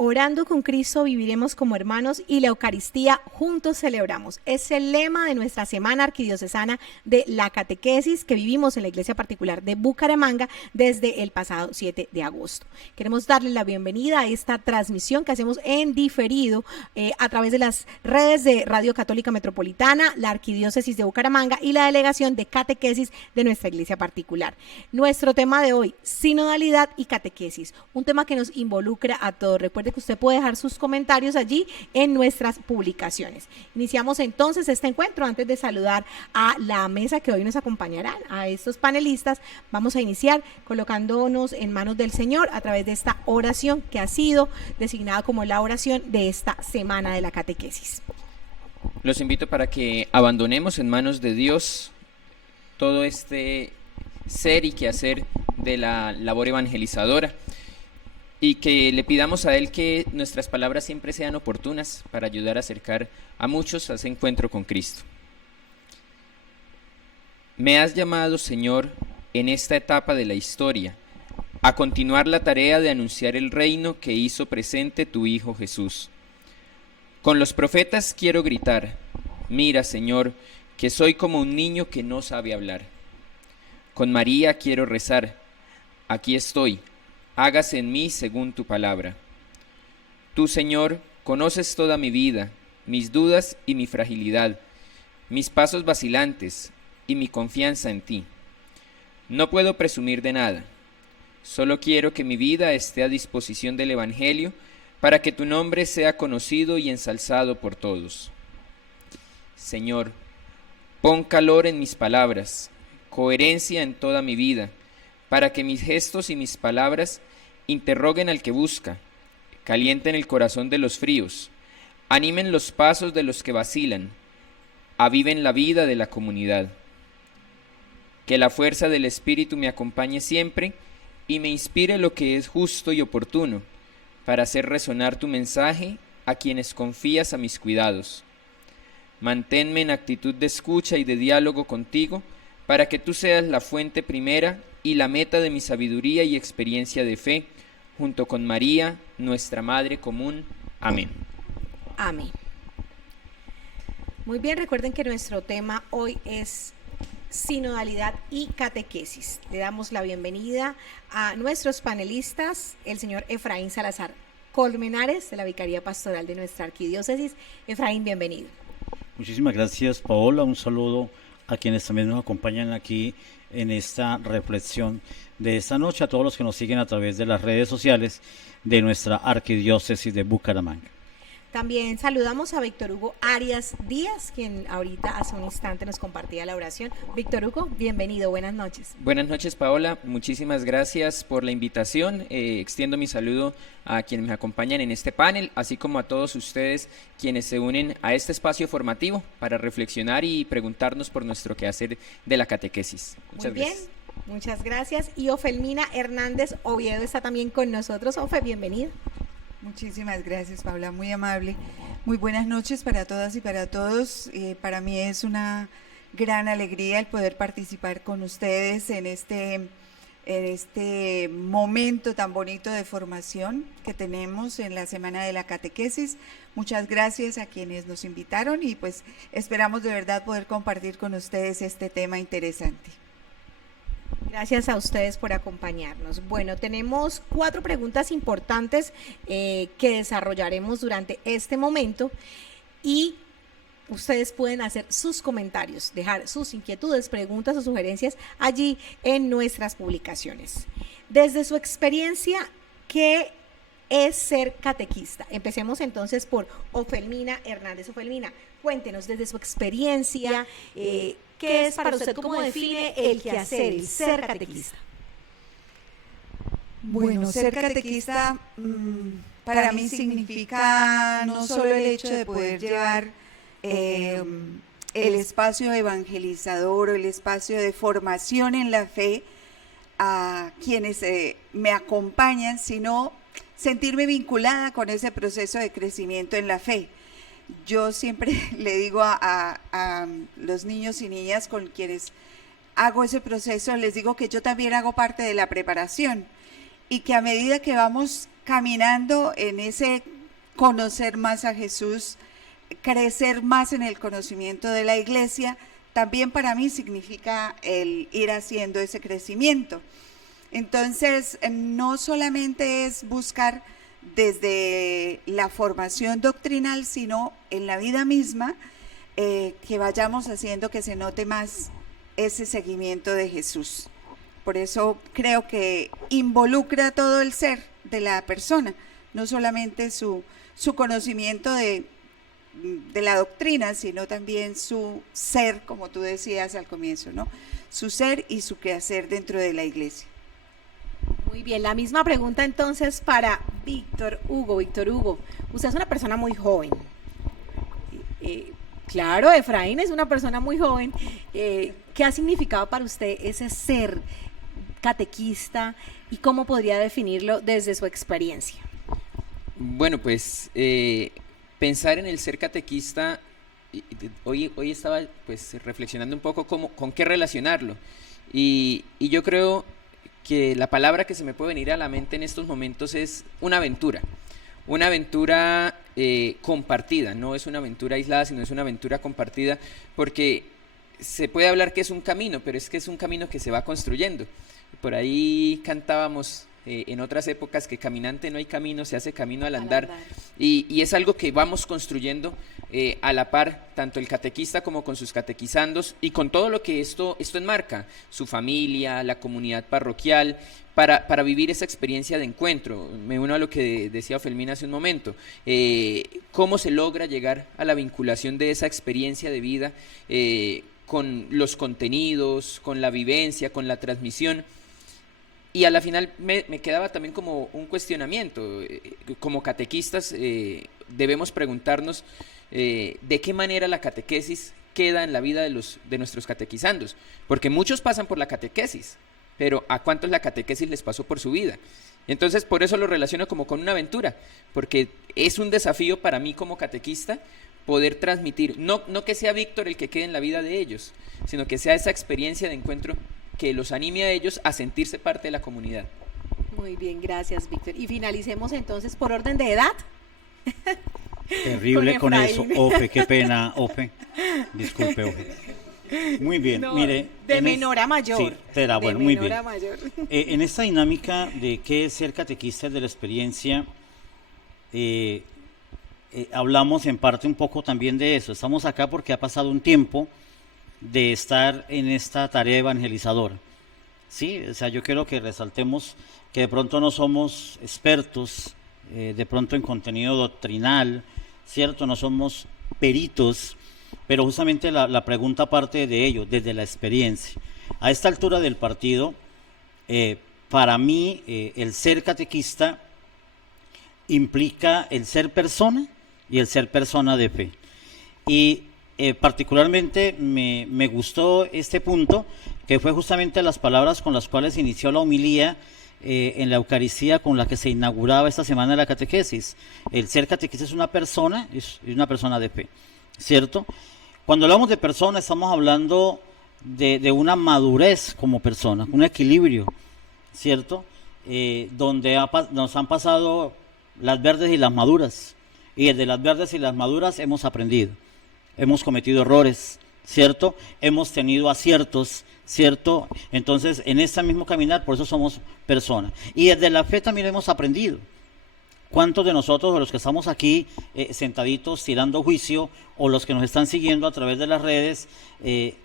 Orando con Cristo viviremos como hermanos y la Eucaristía juntos celebramos. Es el lema de nuestra Semana Arquidiocesana de la Catequesis que vivimos en la Iglesia Particular de Bucaramanga desde el pasado 7 de agosto. Queremos darle la bienvenida a esta transmisión que hacemos en diferido a través de las redes de Radio Católica Metropolitana, la Arquidiócesis de Bucaramanga y la Delegación de Catequesis de nuestra Iglesia Particular. Nuestro tema de hoy, sinodalidad y catequesis, un tema que nos involucra a todos. Recuerde que usted puede dejar sus comentarios allí en nuestras publicaciones. Iniciamos entonces este encuentro. Antes de saludar a la mesa que hoy nos acompañarán, a estos panelistas, vamos a iniciar colocándonos en manos del Señor a través de esta oración que ha sido designada como la oración de esta Semana de la Catequesis. Los invito para que abandonemos en manos de Dios todo este ser y quehacer de la labor evangelizadora, y que le pidamos a Él que nuestras palabras siempre sean oportunas para ayudar a acercar a muchos a ese encuentro con Cristo. Me has llamado, Señor, en esta etapa de la historia, a continuar la tarea de anunciar el reino que hizo presente tu Hijo Jesús. Con los profetas quiero gritar: mira, Señor, que soy como un niño que no sabe hablar. Con María quiero rezar: aquí estoy, hágase en mí según tu palabra. Tú, Señor, conoces toda mi vida, mis dudas y mi fragilidad, mis pasos vacilantes y mi confianza en ti. No puedo presumir de nada, solo quiero que mi vida esté a disposición del Evangelio para que tu nombre sea conocido y ensalzado por todos. Señor, pon calor en mis palabras, coherencia en toda mi vida, para que mis gestos y mis palabras interroguen al que busca, calienten el corazón de los fríos, animen los pasos de los que vacilan, aviven la vida de la comunidad. Que la fuerza del Espíritu me acompañe siempre y me inspire lo que es justo y oportuno, para hacer resonar tu mensaje a quienes confías a mis cuidados. Manténme en actitud de escucha y de diálogo contigo, para que tú seas la fuente primera y la meta de mi sabiduría y experiencia de fe, junto con María, nuestra Madre común. Amén. Amén. Muy bien, recuerden que nuestro tema hoy es sinodalidad y catequesis. Le damos la bienvenida a nuestros panelistas, el señor Efraín Salazar Colmenares, de la Vicaría Pastoral de nuestra Arquidiócesis. Efraín, bienvenido. Muchísimas gracias, Paola. Un saludo a quienes también nos acompañan aquí en esta reflexión de esta noche, a todos los que nos siguen a través de las redes sociales de nuestra Arquidiócesis de Bucaramanga. También saludamos a Víctor Hugo Arias Díaz, quien ahorita hace un instante nos compartía la oración. Víctor Hugo, bienvenido, buenas noches. Buenas noches, Paola, muchísimas gracias por la invitación. Extiendo mi saludo a quienes me acompañan en este panel, así como a todos ustedes quienes se unen a este espacio formativo para reflexionar y preguntarnos por nuestro quehacer de la catequesis. Muchas gracias. Muchas gracias. Y Ofelmina Hernández Oviedo está también con nosotros. Ofe, bienvenida. Muchísimas gracias, Paula, muy amable. Muy buenas noches para todas y para todos. Para mí es una gran alegría el poder participar con ustedes en este momento tan bonito de formación que tenemos en la Semana de la Catequesis. Muchas gracias a quienes nos invitaron y pues esperamos de verdad poder compartir con ustedes este tema interesante. Gracias a ustedes por acompañarnos. Bueno, tenemos 4 preguntas importantes que desarrollaremos durante este momento y ustedes pueden hacer sus comentarios, dejar sus inquietudes, preguntas o sugerencias allí en nuestras publicaciones. Desde su experiencia, ¿qué es ser catequista? Empecemos entonces por Ofelmina Hernández. Ofelmina, cuéntenos desde su experiencia, ¿qué es para usted? ¿Cómo define el quehacer, el ser catequista? Bueno, ser catequista para mí significa no solo el hecho de poder llevar el espacio evangelizador o el espacio de formación en la fe a quienes me acompañan, sino sentirme vinculada con ese proceso de crecimiento en la fe. Yo siempre le digo a los niños y niñas con quienes hago ese proceso, les digo que yo también hago parte de la preparación y que a medida que vamos caminando en ese conocer más a Jesús, crecer más en el conocimiento de la iglesia, también para mí significa el ir haciendo ese crecimiento. Entonces, no solamente es buscar desde la formación doctrinal, sino en la vida misma, que vayamos haciendo que se note más ese seguimiento de Jesús. Por eso creo que involucra todo el ser de la persona, no solamente su conocimiento de la doctrina, sino también su ser, como tú decías al comienzo, ¿no? Su ser y su quehacer dentro de la iglesia. Muy bien, la misma pregunta entonces para Víctor Hugo. Víctor Hugo, usted es una persona muy joven. Claro, Efraín es una persona muy joven. ¿Qué ha significado para usted ese ser catequista y cómo podría definirlo desde su experiencia? Bueno, pues pensar en el ser catequista, hoy estaba pues reflexionando un poco con qué relacionarlo, y yo creo que la palabra que se me puede venir a la mente en estos momentos es una aventura compartida. No es una aventura aislada, sino es una aventura compartida, porque se puede hablar que es un camino, pero es que es un camino que se va construyendo. Por ahí cantábamos en otras épocas que caminante no hay camino, se hace camino al andar. Y es algo que vamos construyendo a la par, tanto el catequista como con sus catequizandos, y con todo lo que esto enmarca, su familia, la comunidad parroquial, para vivir esa experiencia de encuentro. Me uno a lo que decía Ofelmina hace un momento, cómo se logra llegar a la vinculación de esa experiencia de vida con los contenidos, con la vivencia, con la transmisión. Y a la final me quedaba también como un cuestionamiento. Como catequistas debemos preguntarnos de qué manera la catequesis queda en la vida de nuestros catequizandos, porque muchos pasan por la catequesis, pero ¿a cuántos la catequesis les pasó por su vida? Entonces por eso lo relaciono como con una aventura, porque es un desafío para mí como catequista poder transmitir, no que sea Víctor el que quede en la vida de ellos, sino que sea esa experiencia de encuentro que los anime a ellos a sentirse parte de la comunidad. Muy bien, gracias, Víctor. Y finalicemos entonces por orden de edad. Terrible con eso, Ofe, qué pena, Ofe. Disculpe, Ofe. Muy bien, No, mire. de menor a mayor. Sí, será, bueno, de muy menor bien. a mayor. En esta dinámica de qué es ser catequista de la experiencia, hablamos en parte un poco también de eso. Estamos acá porque ha pasado un tiempo de estar en esta tarea evangelizadora. Sí, o sea, yo quiero que resaltemos que de pronto no somos expertos, de pronto en contenido doctrinal, ¿cierto? No somos peritos, pero justamente la pregunta parte de ello, desde la experiencia. A esta altura del partido, para mí, el ser catequista implica el ser persona y el ser persona de fe. Y particularmente me gustó este punto, que fue justamente las palabras con las cuales inició la homilía en la Eucaristía con la que se inauguraba esta semana de la catequesis. El ser catequista es una persona de fe, ¿cierto? Cuando hablamos de persona estamos hablando de una madurez como persona, un equilibrio, ¿cierto? Donde nos han pasado las verdes y las maduras, y desde las verdes y las maduras hemos aprendido. Hemos cometido errores, ¿cierto? Hemos tenido aciertos, ¿cierto? Entonces, en este mismo caminar, por eso somos personas. Y desde la fe también hemos aprendido. ¿Cuántos de nosotros, de los que estamos aquí sentaditos tirando juicio, o los que nos están siguiendo a través de las redes,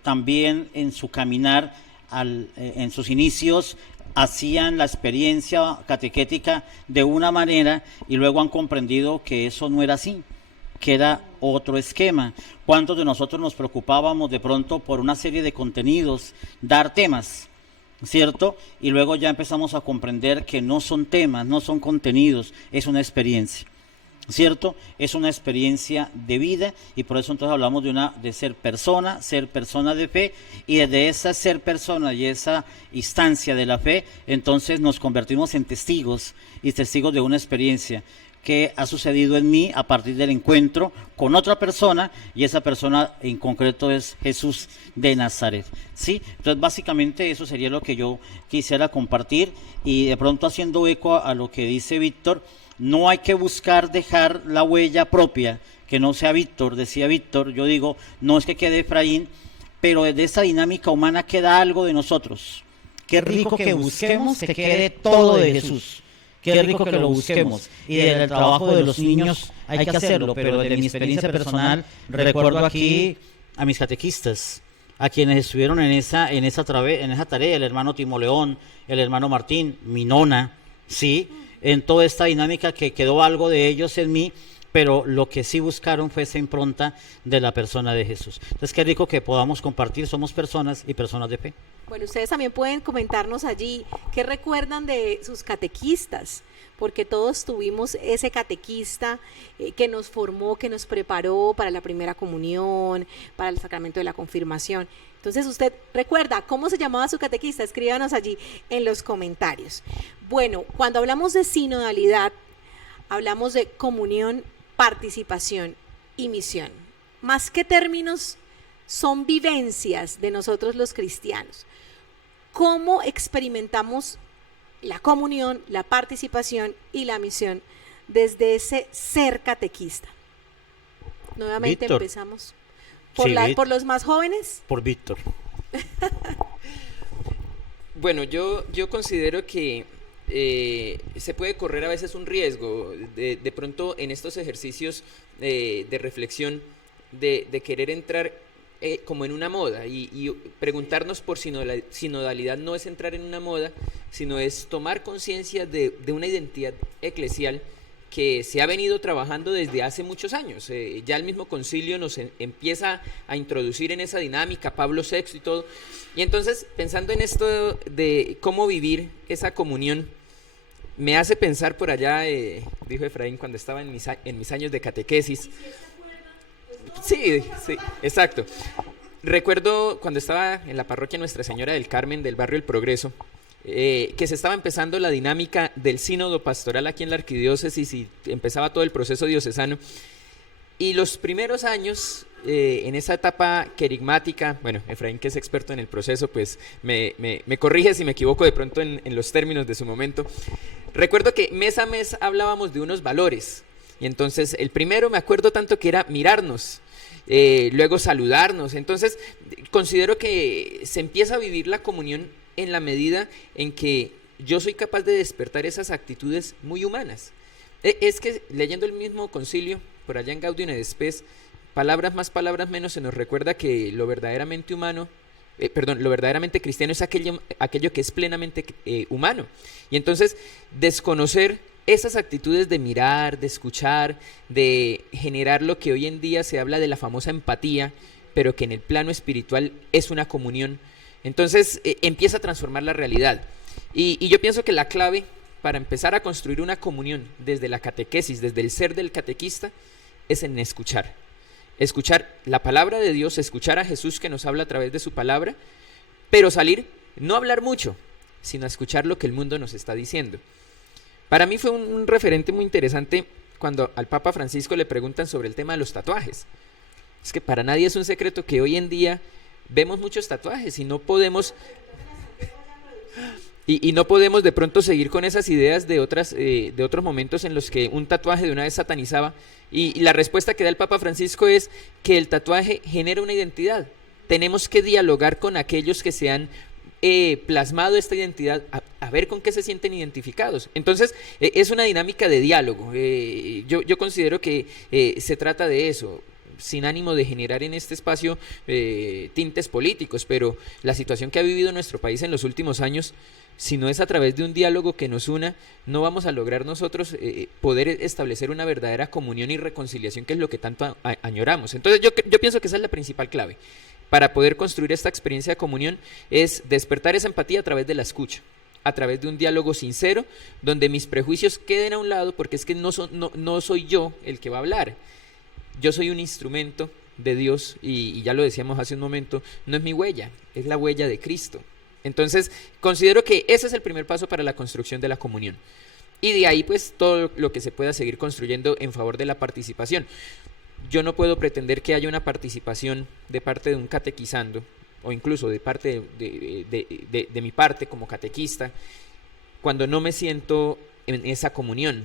también en su caminar, en sus inicios, hacían la experiencia catequética de una manera y luego han comprendido que eso no era así, que era otro esquema? ¿Cuántos de nosotros nos preocupábamos de pronto por una serie de contenidos, dar temas, ¿cierto? Y luego ya empezamos a comprender que no son temas, no son contenidos, es una experiencia, ¿cierto? Es una experiencia de vida, y por eso entonces hablamos de ser persona de fe, y desde esa ser persona y esa instancia de la fe, entonces nos convertimos en testigos, y testigos de una experiencia que ha sucedido en mí a partir del encuentro con otra persona, y esa persona en concreto es Jesús de Nazaret, ¿sí? Entonces básicamente eso sería lo que yo quisiera compartir, y de pronto haciendo eco a lo que dice Víctor, no hay que buscar dejar la huella propia, que no sea Víctor, decía Víctor, yo digo, no es que quede Efraín, pero desde esta dinámica humana queda algo de nosotros. Qué rico que busquemos que quede todo de Jesús. Qué rico que lo busquemos. Y del trabajo de los niños hay que hacerlo, pero de mi experiencia personal recuerdo aquí a mis catequistas, a quienes estuvieron en esa tarea, el hermano Timoleón, el hermano Martín, mi nona, sí, en toda esta dinámica que quedó algo de ellos en mí, pero lo que sí buscaron fue esa impronta de la persona de Jesús. Entonces, qué rico que podamos compartir, somos personas y personas de fe. Bueno, ustedes también pueden comentarnos allí qué recuerdan de sus catequistas, porque todos tuvimos ese catequista que nos formó, que nos preparó para la primera comunión, para el sacramento de la confirmación. Entonces, usted recuerda cómo se llamaba su catequista, escríbanos allí en los comentarios. Bueno, cuando hablamos de sinodalidad, hablamos de comunión, participación y misión. Más que términos, son vivencias de nosotros los cristianos. ¿Cómo experimentamos la comunión, la participación y la misión desde ese ser catequista? Nuevamente Víctor. Empezamos por los más jóvenes. Por Víctor. Bueno, yo considero que se puede correr a veces un riesgo de pronto en estos ejercicios de reflexión de querer entrar como en una moda y preguntarnos por sinodalidad no es entrar en una moda, sino es tomar conciencia de una identidad eclesial que se ha venido trabajando desde hace muchos años. Ya el mismo concilio nos empieza a introducir en esa dinámica, Pablo VI y todo. Y entonces, pensando en esto de cómo vivir esa comunión, me hace pensar por allá, dijo Efraín, cuando estaba en mis años de catequesis. Sí, exacto. Recuerdo cuando estaba en la parroquia Nuestra Señora del Carmen del barrio El Progreso, que se estaba empezando la dinámica del sínodo pastoral aquí en la arquidiócesis y empezaba todo el proceso diocesano. Y los primeros años, en esa etapa querigmática, bueno, Efraín, que es experto en el proceso, pues me corrige si me equivoco de pronto en los términos de su momento. Recuerdo que mes a mes hablábamos de unos valores. Y entonces el primero me acuerdo tanto que era mirarnos, luego saludarnos. Entonces considero que se empieza a vivir la comunión en la medida en que yo soy capaz de despertar esas actitudes muy humanas. Es que leyendo el mismo concilio, por allá en Gaudium et Spes, palabras más, palabras menos, se nos recuerda que lo verdaderamente humano, lo verdaderamente cristiano es aquello que es plenamente humano. Y entonces desconocer esas actitudes de mirar, de escuchar, de generar lo que hoy en día se habla de la famosa empatía, pero que en el plano espiritual es una comunión. Entonces empieza a transformar la realidad. Y yo pienso que la clave para empezar a construir una comunión desde la catequesis, desde el ser del catequista, es en escuchar. Escuchar la palabra de Dios, escuchar a Jesús que nos habla a través de su palabra, pero salir, no hablar mucho, sino a escuchar lo que el mundo nos está diciendo. Para mí fue un referente muy interesante cuando al Papa Francisco le preguntan sobre el tema de los tatuajes. Es que para nadie es un secreto que hoy en día vemos muchos tatuajes y no podemos no podemos de pronto seguir con esas ideas de otros momentos en los que un tatuaje de una vez satanizaba, y la respuesta que da el Papa Francisco es que el tatuaje genera una identidad. Tenemos que dialogar con aquellos que se han plasmado esta identidad, a ver con qué se sienten identificados. Entonces es una dinámica de diálogo. Yo considero que se trata de eso, sin ánimo de generar en este espacio tintes políticos, pero la situación que ha vivido nuestro país en los últimos años, si no es a través de un diálogo que nos una, no vamos a lograr nosotros poder establecer una verdadera comunión y reconciliación, que es lo que tanto añoramos. Entonces yo pienso que esa es la principal clave para poder construir esta experiencia de comunión, es despertar esa empatía a través de la escucha, a través de un diálogo sincero, donde mis prejuicios queden a un lado, porque es que no soy yo el que va a hablar. Yo soy un instrumento de Dios y ya lo decíamos hace un momento, no es mi huella, es la huella de Cristo. Entonces considero que ese es el primer paso para la construcción de la comunión. Y de ahí pues todo lo que se pueda seguir construyendo en favor de la participación. Yo no puedo pretender que haya una participación de parte de un catequizando, o incluso de parte de mi parte como catequista, cuando no me siento en esa comunión.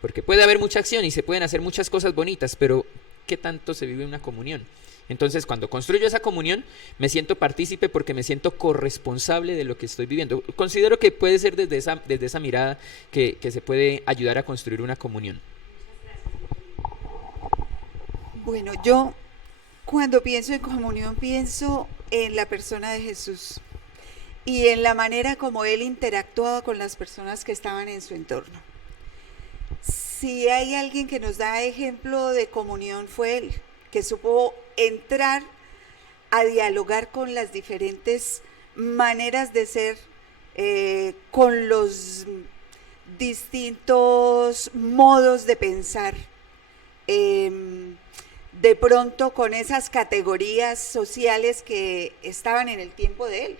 Porque puede haber mucha acción y se pueden hacer muchas cosas bonitas, pero ¿qué tanto se vive una comunión? Entonces, cuando construyo esa comunión, me siento partícipe porque me siento corresponsable de lo que estoy viviendo. Considero que puede ser desde esa mirada que se puede ayudar a construir una comunión. Bueno, yo cuando pienso en comunión pienso en la persona de Jesús y en la manera como Él interactuaba con las personas que estaban en su entorno. Si hay alguien que nos da ejemplo de comunión fue Él, que supo entrar a dialogar con las diferentes maneras de ser, con los distintos modos de pensar, de pronto con esas categorías sociales que estaban en el tiempo de Él,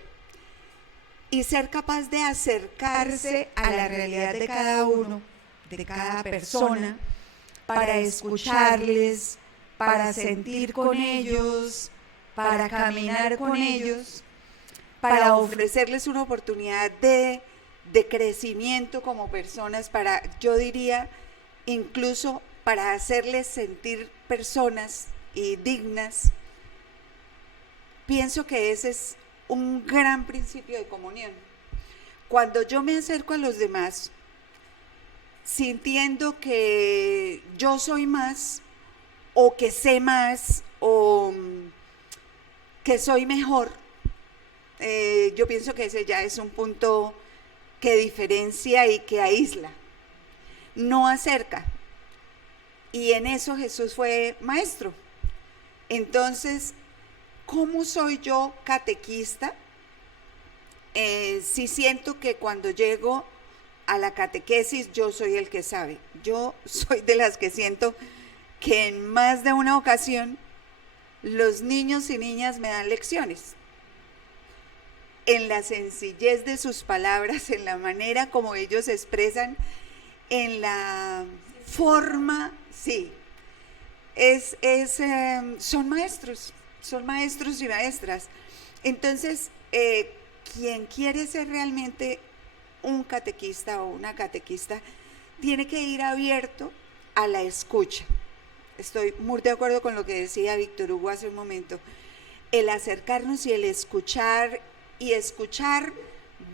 y ser capaz de acercarse a la realidad de cada uno, de cada persona, para escucharles, para sentir con ellos, para caminar con ellos, para ofrecerles una oportunidad de crecimiento como personas, para, yo diría, incluso para hacerles sentir personas y dignas. Pienso que ese es un gran principio de comunión. Cuando yo me acerco a los demás, sintiendo que yo soy más, o que sé más, o que soy mejor, yo pienso que ese ya es un punto que diferencia y que aísla, no acerca. Y en eso Jesús fue maestro. Entonces, ¿cómo soy yo catequista? Si siento que cuando llego a la catequesis yo soy el que sabe. Yo soy de las que siento que en más de una ocasión los niños y niñas me dan lecciones. En la sencillez de sus palabras, en la manera como ellos se expresan, en la forma, sí, son maestros y maestras. Entonces, quien quiere ser realmente un catequista o una catequista, tiene que ir abierto a la escucha. Estoy muy de acuerdo con lo que decía Víctor Hugo hace un momento. El acercarnos y el escuchar,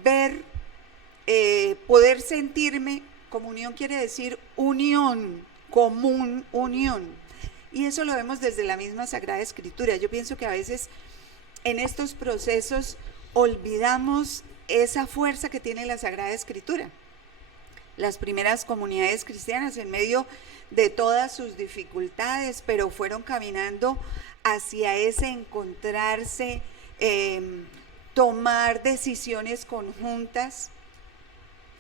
ver, poder sentirme. Comunión quiere decir unión, común, unión. Y eso lo vemos desde la misma Sagrada Escritura. Yo pienso que a veces en estos procesos olvidamos esa fuerza que tiene la Sagrada Escritura. Las primeras comunidades cristianas, en medio de todas sus dificultades, pero fueron caminando hacia ese encontrarse, tomar decisiones conjuntas.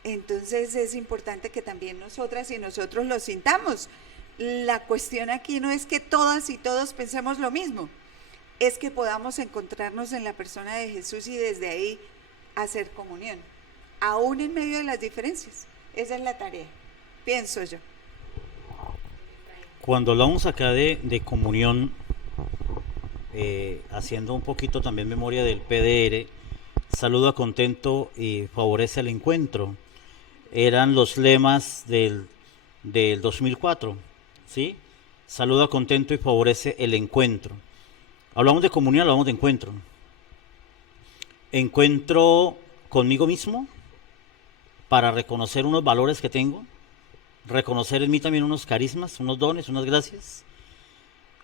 Entonces es importante que también nosotras y nosotros lo sintamos. La cuestión aquí no es que todas y todos pensemos lo mismo, es que podamos encontrarnos en la persona de Jesús y desde ahí hacer comunión, aún en medio de las diferencias. Esa es la tarea, pienso yo. Cuando hablamos acá de comunión, haciendo un poquito también memoria del PDR, saluda contento y favorece el encuentro, eran los lemas del 2004, ¿sí? Saluda contento y favorece el encuentro. Hablamos de comunión, hablamos de encuentro. Encuentro conmigo mismo para reconocer unos valores que tengo, reconocer en mí también unos carismas, unos dones, unas gracias.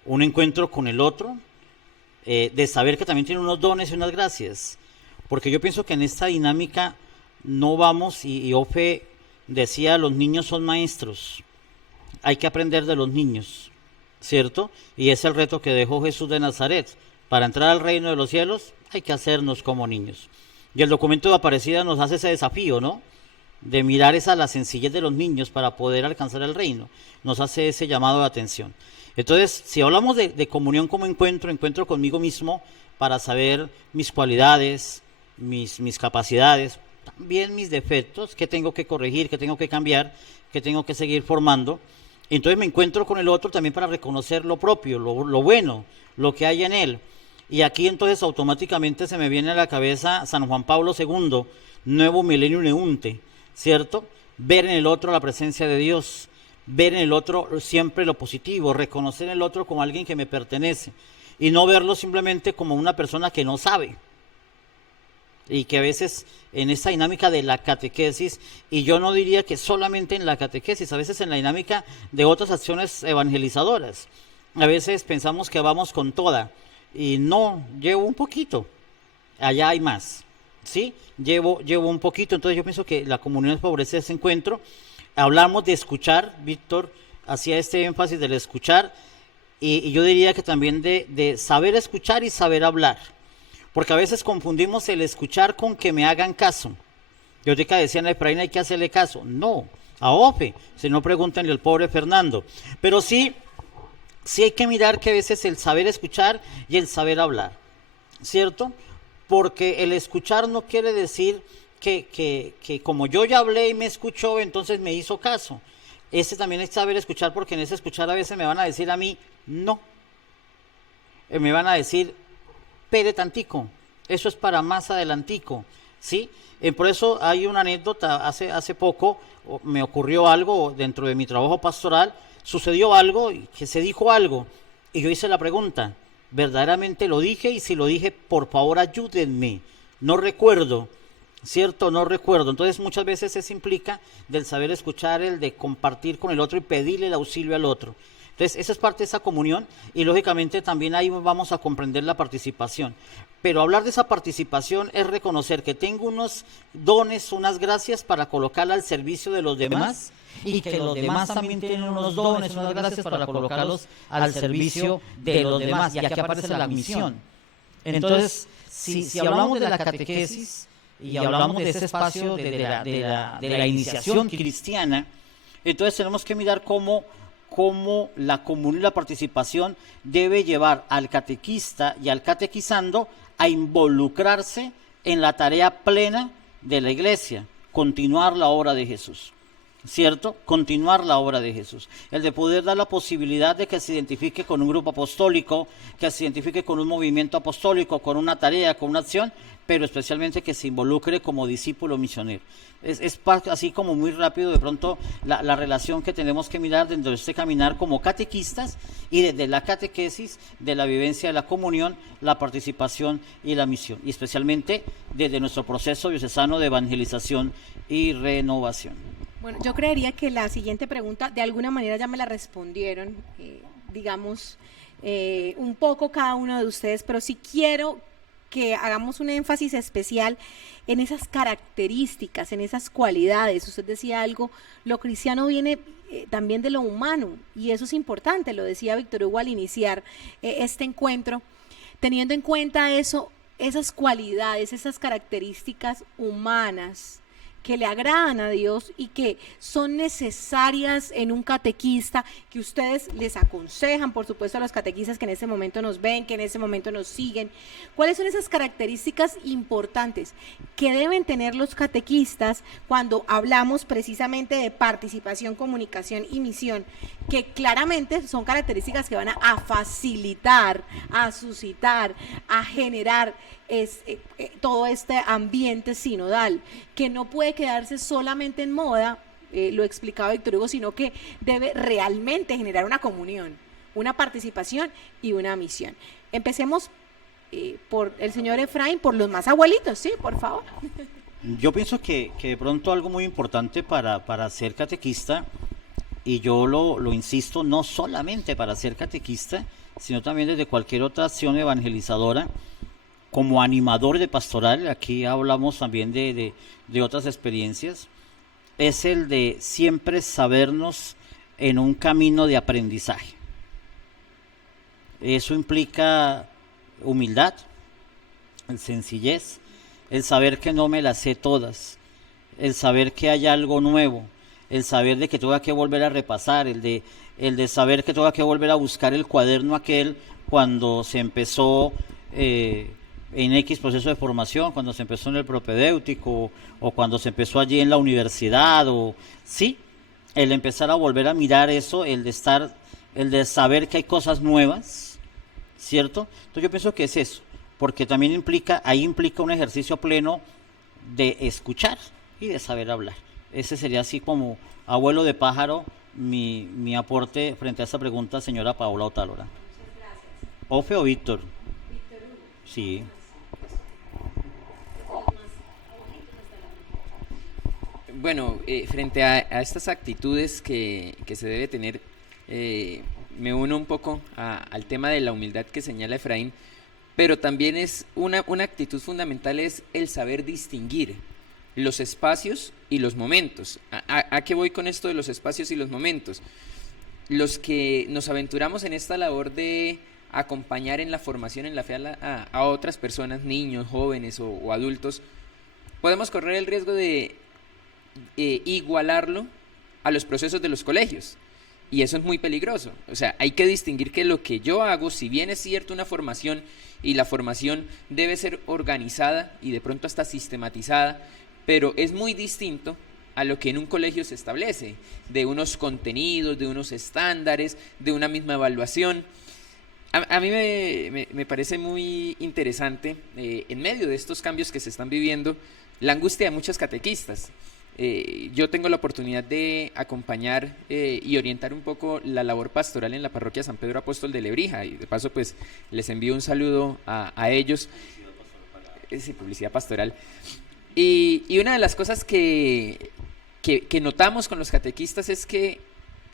Un encuentro con el otro, de saber que también tiene unos dones y unas gracias. Porque yo pienso que en esta dinámica no vamos, y Ofe decía, los niños son maestros, hay que aprender de los niños, ¿cierto? Y es el reto que dejó Jesús de Nazaret. Para entrar al reino de los cielos hay que hacernos como niños. Y el documento de Aparecida nos hace ese desafío, ¿no? De mirar la sencillez de los niños para poder alcanzar el reino. Nos hace ese llamado de atención. Entonces, si hablamos de comunión como encuentro conmigo mismo para saber mis cualidades, mis capacidades, también mis defectos, qué tengo que corregir, qué tengo que cambiar, qué tengo que seguir formando. Entonces me encuentro con el otro también para reconocer lo propio, lo bueno, lo que hay en él. Y aquí entonces automáticamente se me viene a la cabeza San Juan Pablo II, Nuevo Milenio Neunte, ¿cierto? Ver en el otro la presencia de Dios, ver en el otro siempre lo positivo, reconocer en el otro como alguien que me pertenece y no verlo simplemente como una persona que no sabe. Y que a veces en esta dinámica de la catequesis, y yo no diría que solamente en la catequesis, a veces en la dinámica de otras acciones evangelizadoras, a veces pensamos que vamos con toda, y no, llevo un poquito, allá hay más, ¿sí? Llevo un poquito, entonces yo pienso que la comunión favorece ese encuentro. Hablamos de escuchar, Víctor hacía este énfasis del escuchar, y yo diría que también de saber escuchar y saber hablar. Porque a veces confundimos el escuchar con que me hagan caso. Yo ahorita decía en la Efraín hay que hacerle caso. No, a Ofe, si no pregúntenle al pobre Fernando. Pero sí hay que mirar que a veces el saber escuchar y el saber hablar, ¿cierto? Porque el escuchar no quiere decir que como yo ya hablé y me escuchó, entonces me hizo caso. Ese también es saber escuchar, porque en ese escuchar a veces me van a decir a mí, no. Me van a decir, espere tantico, eso es para más adelantico, ¿sí? Por eso hay una anécdota, hace poco me ocurrió algo dentro de mi trabajo pastoral, sucedió algo, que se dijo algo, y yo hice la pregunta, ¿verdaderamente lo dije? Y si lo dije, por favor ayúdenme, no recuerdo, ¿cierto? No recuerdo. Entonces muchas veces eso implica del saber escuchar, el de compartir con el otro y pedirle el auxilio al otro. Entonces, esa es parte de esa comunión y lógicamente también ahí vamos a comprender la participación. Pero hablar de esa participación es reconocer que tengo unos dones, unas gracias para colocarla al servicio de los demás y que los demás también tienen unos dones, unas gracias para colocarlos al servicio de los demás. Y aquí aparece la misión. Entonces, si hablamos de la catequesis y hablamos de ese espacio de la iniciación cristiana, entonces tenemos que mirar cómo la comunión y la participación debe llevar al catequista y al catequizando a involucrarse en la tarea plena de la iglesia, continuar la obra de Jesús, ¿cierto? Continuar la obra de Jesús. El de poder dar la posibilidad de que se identifique con un grupo apostólico, que se identifique con un movimiento apostólico, con una tarea, con una acción, pero especialmente que se involucre como discípulo misionero. Es así como muy rápido de pronto la relación que tenemos que mirar dentro de este caminar como catequistas y desde la catequesis, de la vivencia de la comunión, la participación y la misión. Y especialmente desde nuestro proceso diocesano de evangelización y renovación. Bueno, yo creería que la siguiente pregunta de alguna manera ya me la respondieron, digamos, un poco cada uno de ustedes, pero sí quiero que hagamos un énfasis especial en esas características, en esas cualidades. Usted decía algo, lo cristiano viene también de lo humano, y eso es importante, lo decía Víctor Hugo al iniciar este encuentro, teniendo en cuenta eso, esas cualidades, esas características humanas que le agradan a Dios y que son necesarias en un catequista, que ustedes les aconsejan, por supuesto, a los catequistas que en ese momento nos ven, que en ese momento nos siguen. ¿Cuáles son esas características importantes que deben tener los catequistas cuando hablamos precisamente de participación, comunicación y misión? Que claramente son características que van a facilitar, a suscitar, a generar todo este ambiente sinodal, que no puede quedarse solamente en moda, lo explicaba Víctor Hugo, sino que debe realmente generar una comunión, una participación y una misión. Empecemos por el señor Efraín, por los más abuelitos, sí, por favor. Yo pienso que de pronto algo muy importante para ser catequista, y yo lo insisto, no solamente para ser catequista, sino también desde cualquier otra acción evangelizadora, como animador de pastoral, aquí hablamos también de otras experiencias, es el de siempre sabernos en un camino de aprendizaje. Eso implica humildad, el sencillez, el saber que no me las sé todas, el saber que hay algo nuevo, el saber de que tengo que volver a repasar, el de saber que tengo que volver a buscar el cuaderno aquel cuando se empezó en X proceso de formación, cuando se empezó en el propedéutico o cuando se empezó allí en la universidad, o sí, el empezar a volver a mirar eso, el de saber que hay cosas nuevas, ¿cierto? Entonces yo pienso que es eso, porque también implica un ejercicio pleno de escuchar y de saber hablar. Ese sería así como abuelo de pájaro mi aporte frente a esta pregunta, señora Paola Otálora. Ofe o Víctor. Sí. Bueno, frente a estas actitudes que se debe tener, me uno un poco al tema de la humildad que señala Efraín, pero también es una actitud fundamental es el saber distinguir los espacios y los momentos. ¿A qué voy con esto de los espacios y los momentos? Los que nos aventuramos en esta labor de acompañar en la formación en la fe a otras personas, niños, jóvenes o adultos, podemos correr el riesgo de igualarlo a los procesos de los colegios, y eso es muy peligroso. O sea, hay que distinguir que lo que yo hago, si bien es cierto una formación, y la formación debe ser organizada y de pronto hasta sistematizada, pero es muy distinto a lo que en un colegio se establece, de unos contenidos, de unos estándares, de una misma evaluación. A mí me parece muy interesante, en medio de estos cambios que se están viviendo, la angustia de muchos catequistas. Yo tengo la oportunidad de acompañar y orientar un poco la labor pastoral en la parroquia San Pedro Apóstol de Lebrija, y de paso pues les envío un saludo a ellos. Sí, publicidad pastoral. Y una de las cosas que notamos con los catequistas es que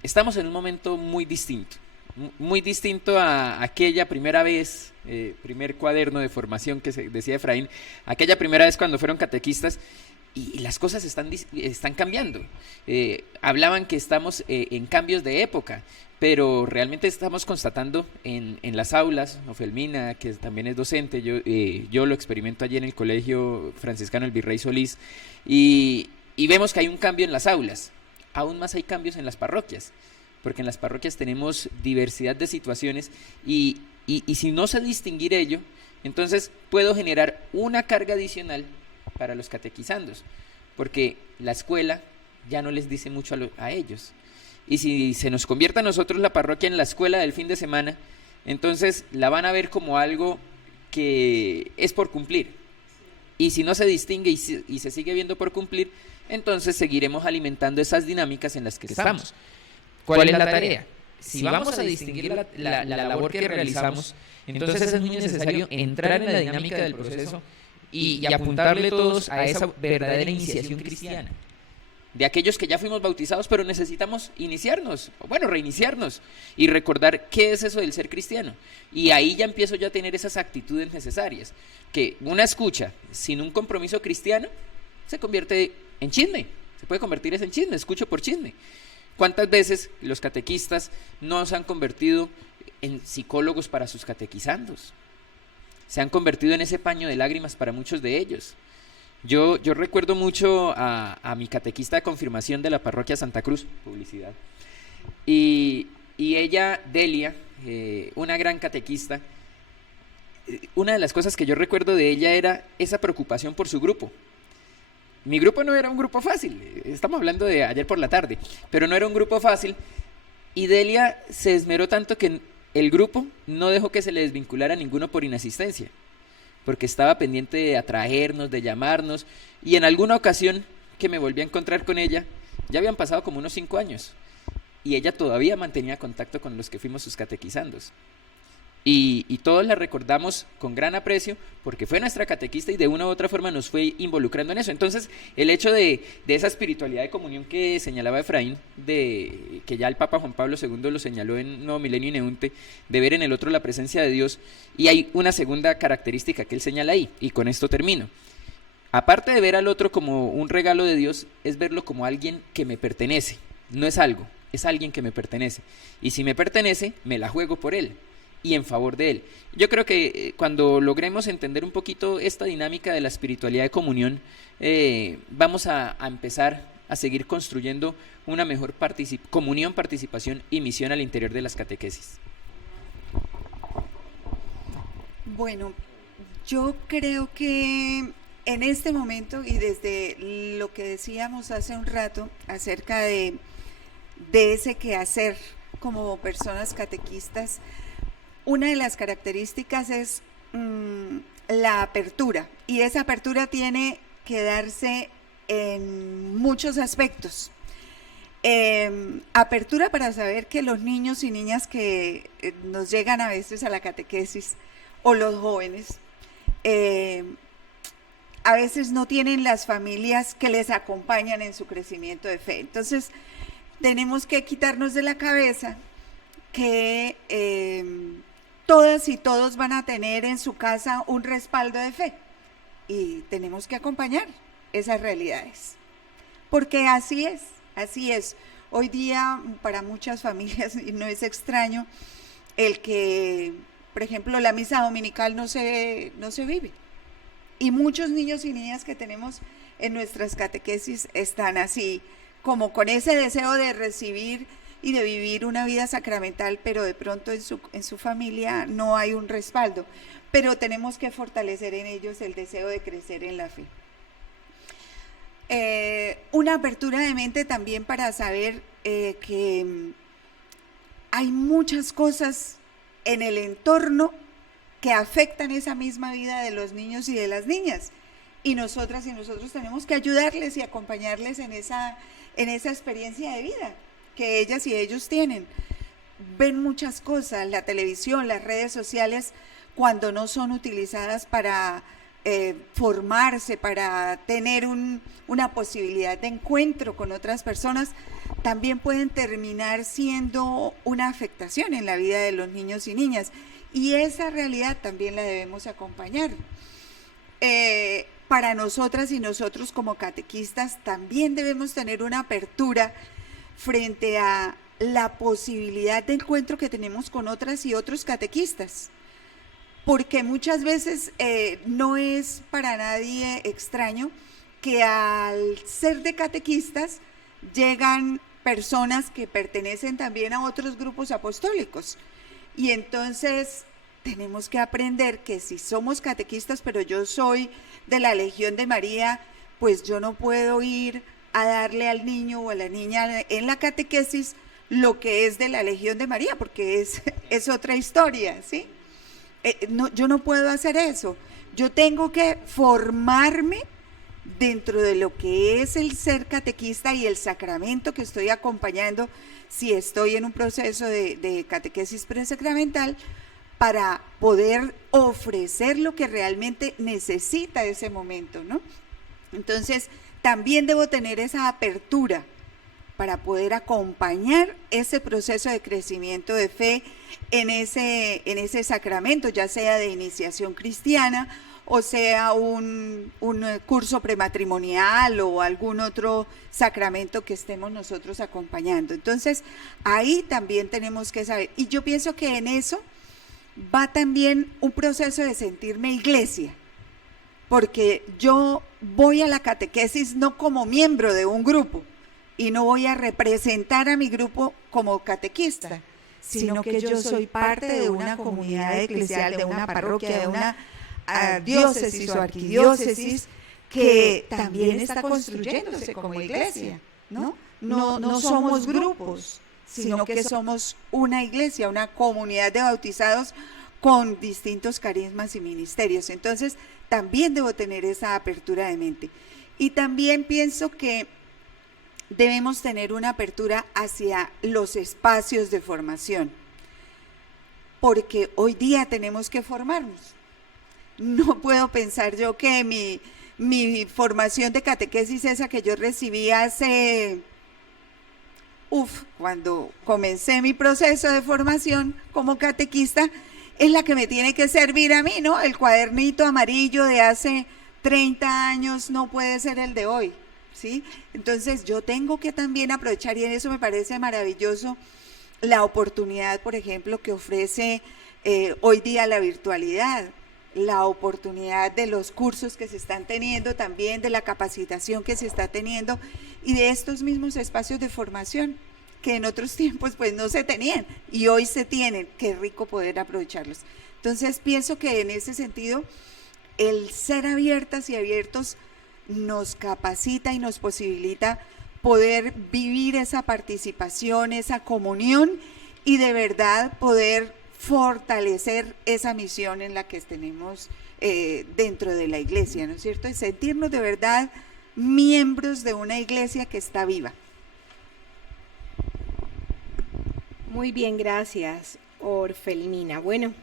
estamos en un momento muy distinto a aquella primera vez, primer cuaderno de formación que se decía Efraín, aquella primera vez cuando fueron catequistas, y las cosas están cambiando. Hablaban que estamos en cambios de época, pero realmente estamos constatando en las aulas. Ofelmina, que también es docente, yo lo experimento allí en el Colegio Franciscano El Virrey Solís, y vemos que hay un cambio en las aulas. Aún más hay cambios en las parroquias, porque en las parroquias tenemos diversidad de situaciones, y si no sé distinguir ello, entonces puedo generar una carga adicional para los catequizandos, porque la escuela ya no les dice mucho a ellos. Y si se nos convierte a nosotros la parroquia en la escuela del fin de semana, entonces la van a ver como algo que es por cumplir. Y si no se distingue y se sigue viendo por cumplir, entonces seguiremos alimentando esas dinámicas en las que estamos. ¿Cuál es la tarea? Si vamos a distinguir la labor que realizamos, entonces es muy necesario entrar en la dinámica del proceso y apuntarle todos a esa verdadera iniciación cristiana. De aquellos que ya fuimos bautizados, pero necesitamos reiniciarnos y recordar qué es eso del ser cristiano. Y ahí ya empiezo yo a tener esas actitudes necesarias, que una escucha sin un compromiso cristiano se convierte en chisme, se puede convertir en chisme, escucho por chisme. ¿Cuántas veces los catequistas no se han convertido en psicólogos para sus catequizandos? Se han convertido en ese paño de lágrimas para muchos de ellos. Yo recuerdo mucho a mi catequista de confirmación de la parroquia Santa Cruz, publicidad, y ella, Delia, una gran catequista. Una de las cosas que yo recuerdo de ella era esa preocupación por su grupo. Mi grupo no era un grupo fácil, estamos hablando de ayer por la tarde, pero no era un grupo fácil, y Delia se esmeró tanto que el grupo no dejó que se le desvinculara a ninguno por inasistencia, porque estaba pendiente de atraernos, de llamarnos, y en alguna ocasión que me volví a encontrar con ella, ya habían pasado como unos 5 años, y ella todavía mantenía contacto con los que fuimos sus catequizandos. Y todos la recordamos con gran aprecio, porque fue nuestra catequista y de una u otra forma nos fue involucrando en eso. Entonces, el hecho de esa espiritualidad de comunión que señalaba Efraín, que ya el Papa Juan Pablo II lo señaló en Nuevo Milenio y Neunte, de ver en el otro la presencia de Dios, y hay una segunda característica que él señala ahí, y con esto termino. Aparte de ver al otro como un regalo de Dios, es verlo como alguien que me pertenece. No es algo, es alguien que me pertenece. Y si me pertenece, me la juego por él y en favor de él. Yo creo que cuando logremos entender un poquito esta dinámica de la espiritualidad de comunión, vamos a empezar a seguir construyendo una mejor comunión, participación y misión al interior de las catequesis. Bueno, yo creo que en este momento, y desde lo que decíamos hace un rato acerca de ese quehacer como personas catequistas, una de las características es la apertura, y esa apertura tiene que darse en muchos aspectos. Apertura para saber que los niños y niñas que nos llegan a veces a la catequesis, o los jóvenes, a veces no tienen las familias que les acompañan en su crecimiento de fe. Entonces, tenemos que quitarnos de la cabeza que todas y todos van a tener en su casa un respaldo de fe, y tenemos que acompañar esas realidades, porque así es. Así es, hoy día para muchas familias, y no es extraño, el que, por ejemplo, la misa dominical no se vive. Y muchos niños y niñas que tenemos en nuestras catequesis están así, como con ese deseo de recibir y de vivir una vida sacramental, pero de pronto en su familia no hay un respaldo. Pero tenemos que fortalecer en ellos el deseo de crecer en la fe. Una apertura de mente también para saber que hay muchas cosas en el entorno que afectan esa misma vida de los niños y de las niñas, y nosotras y nosotros tenemos que ayudarles y acompañarles en esa experiencia de vida que ellas y ellos tienen. Ven muchas cosas, la televisión, las redes sociales, cuando no son utilizadas para formarse, para tener una posibilidad de encuentro con otras personas, también pueden terminar siendo una afectación en la vida de los niños y niñas, y esa realidad también la debemos acompañar. Para nosotras y nosotros como catequistas también debemos tener una apertura frente a la posibilidad de encuentro que tenemos con otras y otros catequistas, porque muchas veces no es para nadie extraño que al ser de catequistas llegan personas que pertenecen también a otros grupos apostólicos, y entonces tenemos que aprender que si somos catequistas, pero yo soy de la Legión de María, pues yo no puedo ir a darle al niño o a la niña en la catequesis lo que es de la Legión de María, porque es otra historia, ¿sí? No, yo no puedo hacer eso. Yo tengo que formarme dentro de lo que es el ser catequista y el sacramento que estoy acompañando, si estoy en un proceso de catequesis presacramental, para poder ofrecer lo que realmente necesita ese momento, ¿no? Entonces, también debo tener esa apertura para poder acompañar ese proceso de crecimiento de fe en ese sacramento, ya sea de iniciación cristiana o sea un curso prematrimonial o algún otro sacramento que estemos nosotros acompañando. Entonces, ahí también tenemos que saber, y yo pienso que en eso va también un proceso de sentirme iglesia, porque yo voy a la catequesis no como miembro de un grupo, y no voy a representar a mi grupo como catequista, sino que yo soy parte de una comunidad eclesial, de una parroquia, de una diócesis o arquidiócesis que también está construyéndose como iglesia, ¿no? No somos grupos, sino que somos una iglesia, una comunidad de bautizados con distintos carismas y ministerios. Entonces, también debo tener esa apertura de mente. Y también pienso que debemos tener una apertura hacia los espacios de formación, porque hoy día tenemos que formarnos. No puedo pensar yo que mi formación de catequesis, esa que yo recibí hace, cuando comencé mi proceso de formación como catequista, es la que me tiene que servir a mí, ¿no? El cuadernito amarillo de hace 30 años no puede ser el de hoy, ¿sí? Entonces yo tengo que también aprovechar, y en eso me parece maravilloso la oportunidad, por ejemplo, que ofrece hoy día la virtualidad, la oportunidad de los cursos que se están teniendo, también de la capacitación que se está teniendo, y de estos mismos espacios de formación que en otros tiempos pues no se tenían y hoy se tienen. Qué rico poder aprovecharlos. Entonces pienso que en ese sentido el ser abiertas y abiertos nos capacita y nos posibilita poder vivir esa participación, esa comunión, y de verdad poder fortalecer esa misión en la que tenemos dentro de la iglesia, ¿no es cierto? Y sentirnos de verdad miembros de una iglesia que está viva. Muy bien, gracias, Orfelmina. Bueno,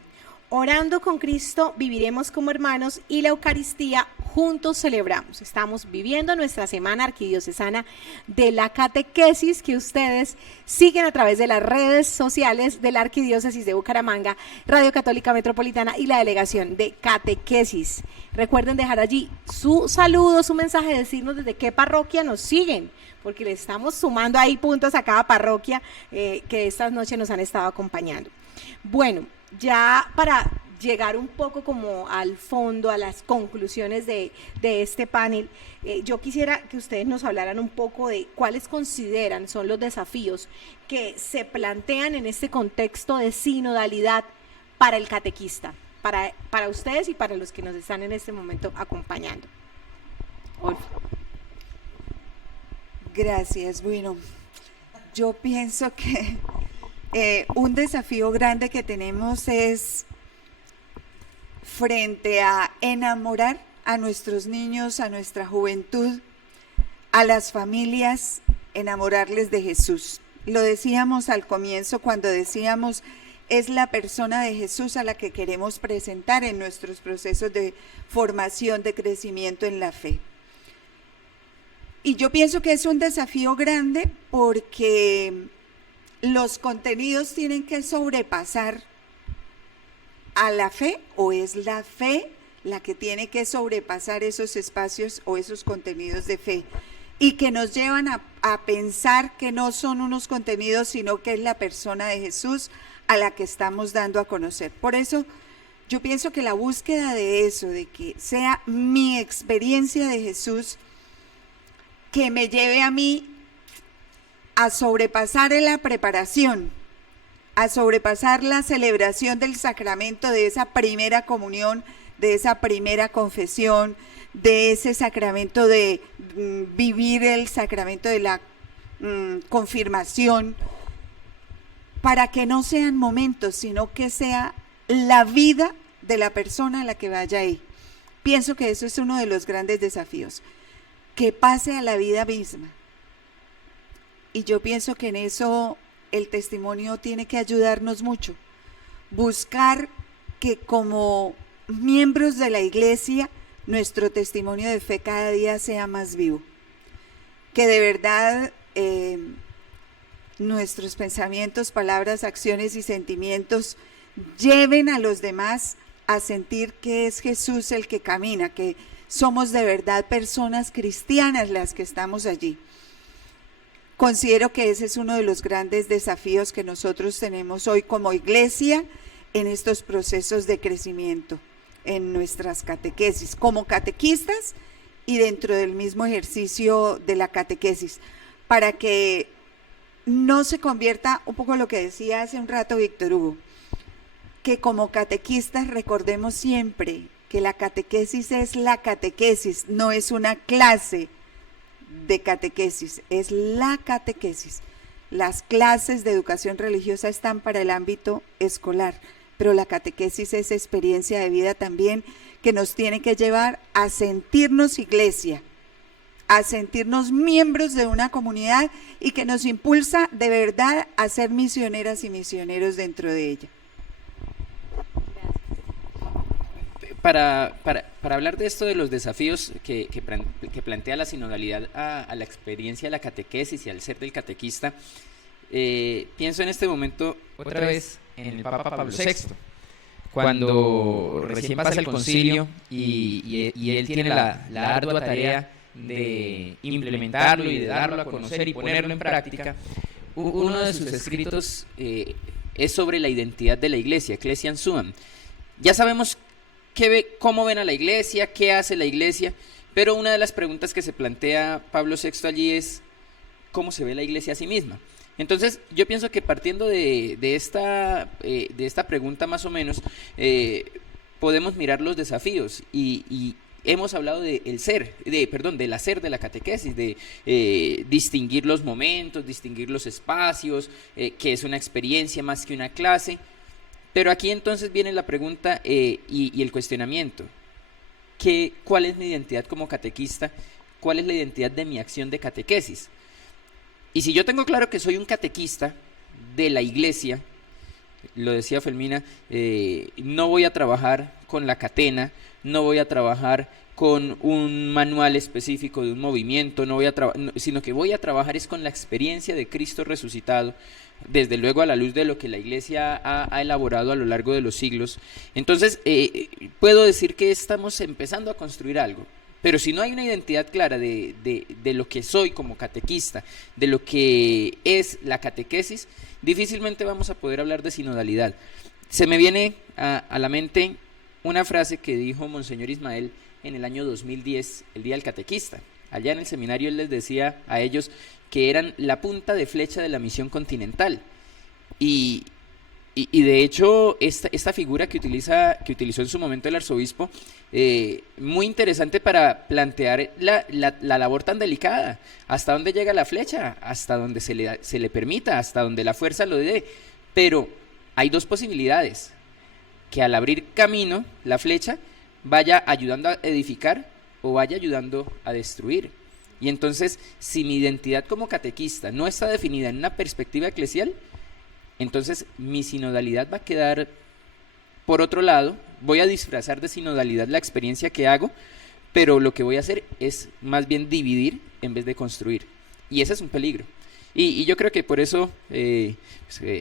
orando con Cristo viviremos como hermanos y la Eucaristía juntos celebramos. Estamos viviendo nuestra semana arquidiocesana de la catequesis que ustedes siguen a través de las redes sociales de la Arquidiócesis de Bucaramanga, Radio Católica Metropolitana y la Delegación de Catequesis. Recuerden dejar allí su saludo, su mensaje, decirnos desde qué parroquia nos siguen, porque le estamos sumando ahí puntos a cada parroquia que estas noches nos han estado acompañando. Bueno, ya para llegar un poco como al fondo, a las conclusiones de este panel, yo quisiera que ustedes nos hablaran un poco de cuáles consideran son los desafíos que se plantean en este contexto de sinodalidad para el catequista, para ustedes y para los que nos están en este momento acompañando. Olfa. Gracias. Bueno, yo pienso que un desafío grande que tenemos es frente a enamorar a nuestros niños, a nuestra juventud, a las familias, enamorarles de Jesús. Lo decíamos al comienzo cuando decíamos, es la persona de Jesús a la que queremos presentar en nuestros procesos de formación, de crecimiento en la fe. Y yo pienso que es un desafío grande porque los contenidos tienen que sobrepasar a la fe, o es la fe la que tiene que sobrepasar esos espacios o esos contenidos de fe, y que nos llevan a pensar que no son unos contenidos, sino que es la persona de Jesús a la que estamos dando a conocer. Por eso yo pienso que la búsqueda de eso, de que sea mi experiencia de Jesús, que me lleve a mí a sobrepasar en la preparación, a sobrepasar la celebración del sacramento, de esa primera comunión, de esa primera confesión, de ese sacramento de vivir el sacramento de la confirmación, para que no sean momentos, sino que sea la vida de la persona a la que vaya ahí. Pienso que eso es uno de los grandes desafíos, que pase a la vida misma. Y yo pienso que en eso el testimonio tiene que ayudarnos mucho. Buscar que como miembros de la iglesia, nuestro testimonio de fe cada día sea más vivo. Que de verdad nuestros pensamientos, palabras, acciones y sentimientos lleven a los demás a sentir que es Jesús el que camina, que somos de verdad personas cristianas las que estamos allí. Considero que ese es uno de los grandes desafíos que nosotros tenemos hoy como iglesia en estos procesos de crecimiento, en nuestras catequesis, como catequistas y dentro del mismo ejercicio de la catequesis, para que no se convierta, un poco lo que decía hace un rato Víctor Hugo, que como catequistas recordemos siempre que la catequesis es la catequesis, no es una clase de catequesis, es la catequesis. Las clases de educación religiosa están para el ámbito escolar, pero la catequesis es experiencia de vida también que nos tiene que llevar a sentirnos iglesia, a sentirnos miembros de una comunidad y que nos impulsa de verdad a ser misioneras y misioneros dentro de ella. Para hablar de esto de los desafíos que plantea la sinodalidad a la experiencia de la catequesis y al ser del catequista, pienso en este momento otra vez en el Papa Pablo VI, cuando recién pasa el concilio y él tiene la ardua tarea de implementarlo y de darlo a conocer y ponerlo en práctica. Uno de sus escritos es sobre la identidad de la iglesia, Ecclesiam Suam. Ya sabemos cómo ven a la iglesia, qué hace la iglesia, pero una de las preguntas que se plantea Pablo VI allí es cómo se ve la iglesia a sí misma. Entonces yo pienso que partiendo de esta pregunta más o menos, podemos mirar los desafíos y hemos hablado del hacer de la catequesis, de distinguir los momentos, distinguir los espacios, que es una experiencia más que una clase. Pero aquí entonces viene la pregunta y el cuestionamiento. ¿Cuál es mi identidad como catequista? ¿Cuál es la identidad de mi acción de catequesis? Y si yo tengo claro que soy un catequista, de la iglesia, lo decía Felmina, no voy a trabajar con la catena, no voy a trabajar con un manual específico de un movimiento, sino que voy a trabajar es con la experiencia de Cristo resucitado, desde luego a la luz de lo que la iglesia ha elaborado a lo largo de los siglos. Entonces, puedo decir que estamos empezando a construir algo. Pero si no hay una identidad clara de lo que soy como catequista, de lo que es la catequesis, difícilmente vamos a poder hablar de sinodalidad. Se me viene a la mente una frase que dijo Monseñor Ismael en el año 2010, el Día del Catequista. Allá en el seminario él les decía a ellos que eran la punta de flecha de la misión continental. Y de hecho, esta figura que utilizó en su momento el arzobispo, muy interesante para plantear la labor tan delicada. ¿Hasta dónde llega la flecha? Hasta donde se le permita, hasta donde la fuerza lo dé. Pero hay dos posibilidades: que al abrir camino la flecha vaya ayudando a edificar o vaya ayudando a destruir. Y entonces, si mi identidad como catequista no está definida en una perspectiva eclesial, entonces mi sinodalidad va a quedar por otro lado. Voy a disfrazar de sinodalidad la experiencia que hago, pero lo que voy a hacer es más bien dividir en vez de construir. Y ese es un peligro. Y yo creo que por eso,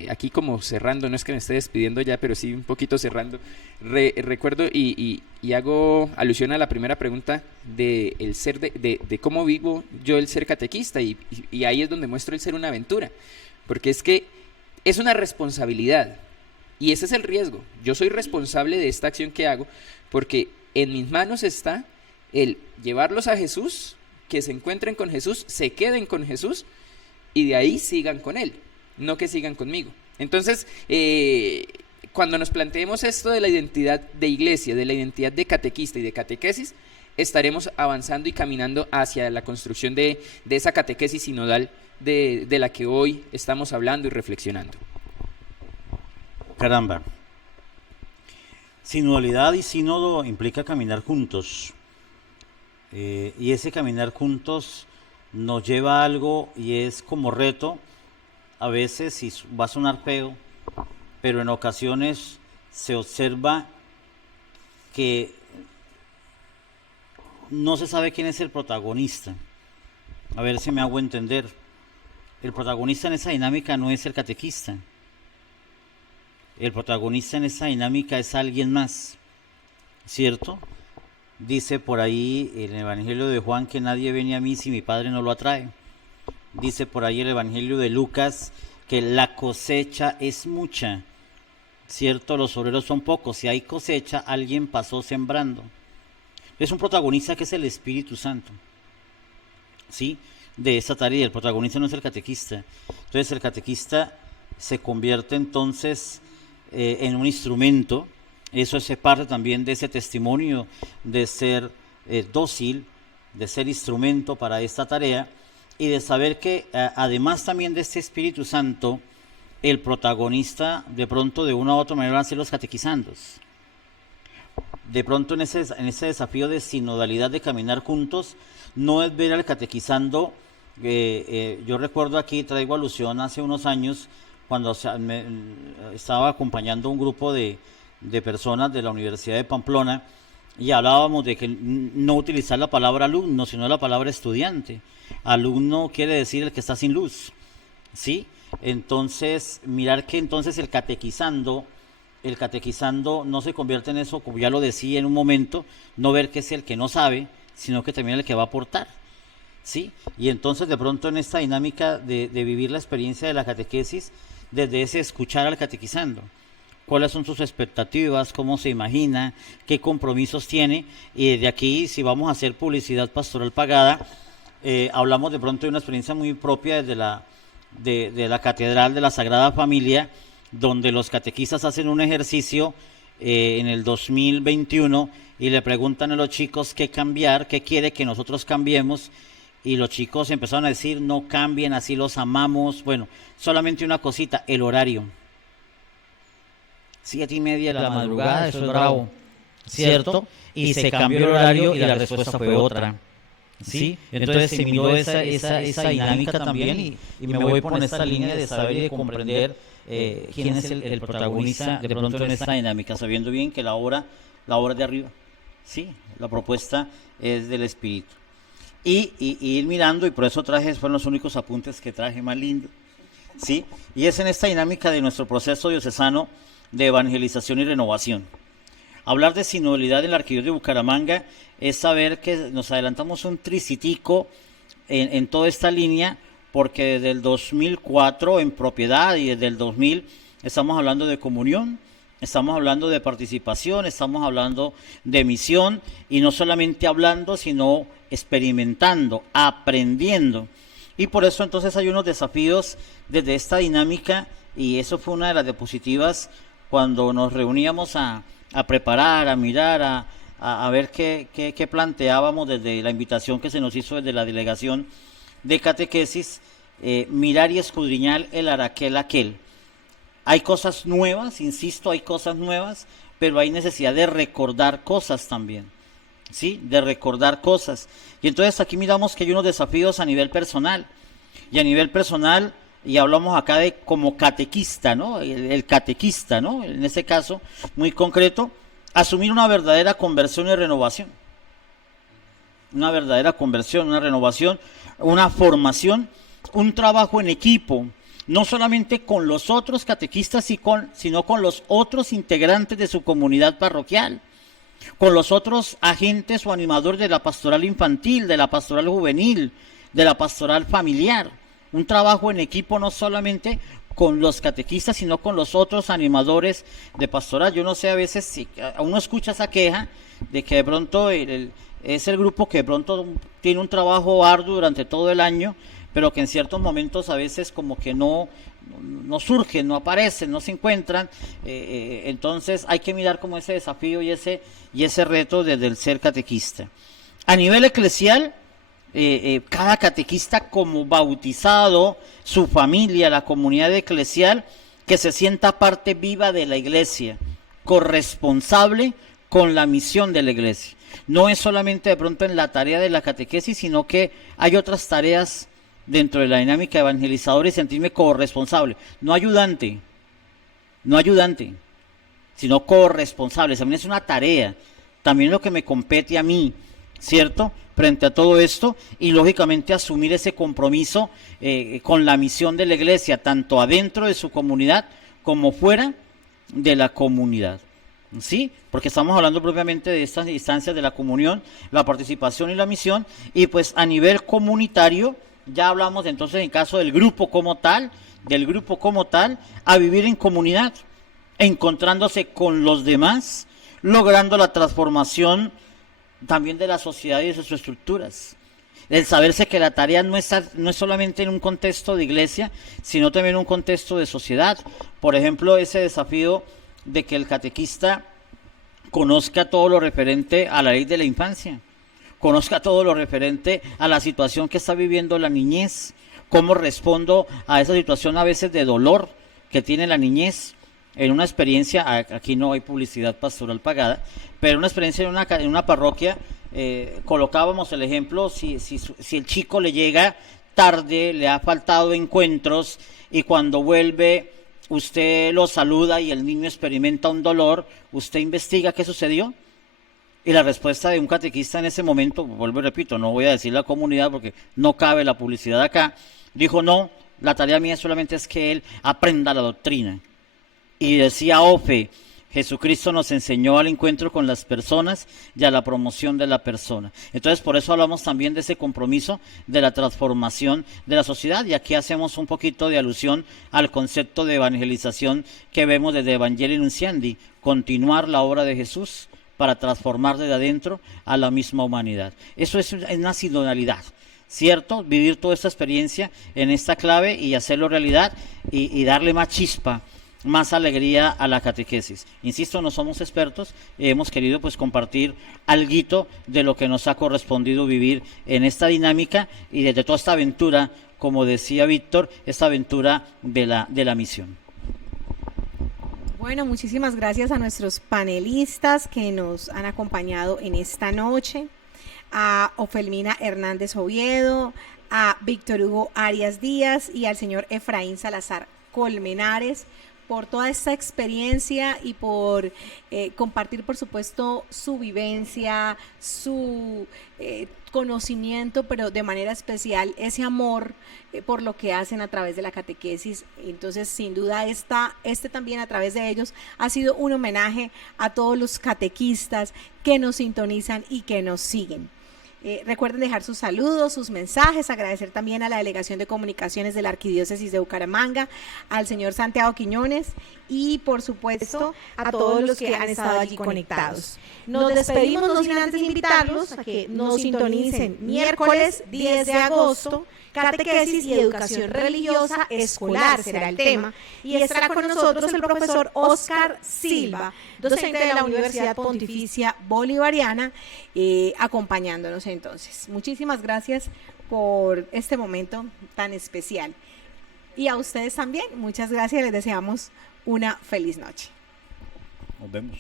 aquí como cerrando, no es que me esté despidiendo ya, pero sí un poquito cerrando, recuerdo y hago alusión a la primera pregunta de cómo vivo yo el ser catequista, y ahí es donde muestro el ser una aventura, porque es que es una responsabilidad, y ese es el riesgo. Yo soy responsable de esta acción que hago, porque en mis manos está el llevarlos a Jesús, que se encuentren con Jesús, se queden con Jesús, y de ahí sigan con Él, no que sigan conmigo. Entonces, cuando nos planteemos esto de la identidad de iglesia, de la identidad de catequista y de catequesis, estaremos avanzando y caminando hacia la construcción de esa catequesis sinodal de la que hoy estamos hablando y reflexionando. Caramba. Sinodalidad y sínodo implica caminar juntos. Y ese caminar juntos nos lleva a algo, y es como reto, a veces, y va a sonar feo, pero en ocasiones se observa que no se sabe quién es el protagonista. A ver si me hago entender. El protagonista en esa dinámica no es el catequista. El protagonista en esa dinámica es alguien más, ¿cierto? Dice por ahí en el Evangelio de Juan que nadie viene a mí si mi Padre no lo atrae. Dice por ahí el Evangelio de Lucas que la cosecha es mucha, ¿cierto? Los obreros son pocos. Si hay cosecha, alguien pasó sembrando. Es un protagonista que es el Espíritu Santo, ¿sí? De esa tarea. El protagonista no es el catequista. Entonces el catequista se convierte entonces en un instrumento. Eso hace parte también de ese testimonio de ser dócil, de ser instrumento para esta tarea, y de saber que además también de este Espíritu Santo, el protagonista de pronto de una u otra manera van a ser los catequizandos. De pronto en ese desafío de sinodalidad, de caminar juntos, no es ver al catequizando. Yo recuerdo aquí, traigo alusión hace unos años, cuando estaba acompañando un grupo de personas de la Universidad de Pamplona, y hablábamos de que no utilizar la palabra alumno, sino la palabra estudiante. Alumno quiere decir el que está sin luz, ¿sí? Entonces, mirar que entonces el catequizando no se convierte en eso, como ya lo decía en un momento, no ver que es el que no sabe, sino que también el que va a aportar, ¿sí? Y entonces de pronto en esta dinámica de vivir la experiencia de la catequesis, desde ese escuchar al catequizando, cuáles son sus expectativas, cómo se imagina, qué compromisos tiene, y desde aquí, si vamos a hacer publicidad pastoral pagada, hablamos de pronto de una experiencia muy propia desde de la Catedral de la Sagrada Familia, donde los catequistas hacen un ejercicio en el 2021 y le preguntan a los chicos qué cambiar, qué quiere que nosotros cambiemos, y los chicos empezaron a decir: no cambien, así los amamos. Bueno, solamente una cosita, el horario. 7:30 de la madrugada, eso es bravo, ¿cierto? Y se cambió el horario y la respuesta fue otra. ¿sí? Entonces se miró esa dinámica también y me voy por esta línea de saber y de comprender quién es el protagonista de pronto en esta dinámica, sabiendo bien que la obra es de arriba, ¿sí? La propuesta es del Espíritu. Y ir mirando, y por eso fueron los únicos apuntes que traje más lindos, ¿sí? Y es en esta dinámica de nuestro proceso diocesano de evangelización y renovación. Hablar de sinodalidad en la Arquidiócesis de Bucaramanga es saber que nos adelantamos un tricitico en toda esta línea, porque desde el 2004 en propiedad y desde el 2000 estamos hablando de comunión, estamos hablando de participación, estamos hablando de misión, y no solamente hablando, sino experimentando, aprendiendo. Y por eso entonces hay unos desafíos desde esta dinámica, y eso fue una de las diapositivas cuando nos reuníamos a preparar, a mirar, a ver qué planteábamos desde la invitación que se nos hizo desde la delegación de catequesis, mirar y escudriñar el araquel aquel. Hay cosas nuevas, insisto, hay cosas nuevas, pero hay necesidad de recordar cosas también, ¿sí? De recordar cosas. Y entonces aquí miramos que hay unos desafíos a nivel personal. Y a nivel personal, y hablamos acá de como catequista, ¿no? El catequista, ¿no? En este caso, muy concreto, asumir una verdadera conversión y renovación. Una verdadera conversión, una renovación, una formación, un trabajo en equipo, no solamente con los otros catequistas, sino con los otros integrantes de su comunidad parroquial, con los otros agentes o animadores de la pastoral infantil, de la pastoral juvenil, de la pastoral familiar. Un trabajo en equipo no solamente con los catequistas, sino con los otros animadores de pastoral. Yo no sé, a veces si uno escucha esa queja de que de pronto es el grupo que de pronto tiene un trabajo arduo durante todo el año, pero que en ciertos momentos a veces como que no surgen, no aparecen, no se encuentran. Entonces hay que mirar como ese desafío y ese reto desde el ser catequista. A nivel eclesial, cada catequista como bautizado, su familia, la comunidad eclesial, que se sienta parte viva de la iglesia, corresponsable con la misión de la iglesia. No es solamente de pronto en la tarea de la catequesis, sino que hay otras tareas dentro de la dinámica evangelizadora, y sentirme corresponsable, no ayudante, sino corresponsable. También es una tarea, también lo que me compete a mí, ¿cierto? Frente a todo esto, y lógicamente asumir ese compromiso con la misión de la iglesia, tanto adentro de su comunidad como fuera de la comunidad, ¿sí? Porque estamos hablando propiamente de estas instancias de la comunión, la participación y la misión, y pues a nivel comunitario ya hablamos entonces en caso del grupo como tal, a vivir en comunidad, encontrándose con los demás, logrando la transformación también de la sociedad y de sus estructuras. El saberse que la tarea no es solamente en un contexto de iglesia, sino también en un contexto de sociedad. Por ejemplo, ese desafío de que el catequista conozca todo lo referente a la ley de la infancia, conozca todo lo referente a la situación que está viviendo la niñez, cómo respondo a esa situación a veces de dolor que tiene la niñez. En una experiencia, aquí no hay publicidad pastoral pagada, pero una experiencia en una parroquia, colocábamos el ejemplo, si el chico le llega tarde, le ha faltado encuentros, y cuando vuelve usted lo saluda y el niño experimenta un dolor, ¿usted investiga qué sucedió? Y la respuesta de un catequista en ese momento, vuelvo y repito, no voy a decir la comunidad porque no cabe la publicidad acá, dijo: no, la tarea mía solamente es que él aprenda la doctrina. Y decía Ofe: Jesucristo nos enseñó al encuentro con las personas y a la promoción de la persona. Entonces, por eso hablamos también de ese compromiso de la transformación de la sociedad, y aquí hacemos un poquito de alusión al concepto de evangelización que vemos desde Evangelii Nunciandi: continuar la obra de Jesús para transformar desde adentro a la misma humanidad. Eso es una sinodalidad, ¿cierto? Vivir toda esta experiencia en esta clave y hacerlo realidad, y darle más chispa, más alegría a la catequesis. Insisto, no somos expertos, hemos querido pues compartir alguito de lo que nos ha correspondido vivir en esta dinámica y desde toda esta aventura, como decía Víctor, esta aventura de la misión. Bueno, muchísimas gracias a nuestros panelistas que nos han acompañado en esta noche, a Ofelmina Hernández Oviedo, a Víctor Hugo Arias Díaz y al señor Efraín Salazar Colmenares por toda esta experiencia y por compartir, por supuesto, su vivencia, su conocimiento, pero de manera especial ese amor por lo que hacen a través de la catequesis. Entonces, sin duda, este también a través de ellos ha sido un homenaje a todos los catequistas que nos sintonizan y que nos siguen. Recuerden dejar sus saludos, sus mensajes, agradecer también a la Delegación de Comunicaciones de la Arquidiócesis de Bucaramanga, al señor Santiago Quiñones y por supuesto a todos los que han estado allí conectados. Nos despedimos no sin antes invitarlos a que nos sintonicen miércoles 10 de agosto, catequesis y educación religiosa escolar será el tema, y estará con nosotros el profesor Oscar Silva, docente de la Universidad Pontificia Bolivariana, acompañándonos entonces. Muchísimas gracias por este momento tan especial. Y a ustedes también, muchas gracias, les deseamos una feliz noche. Nos vemos.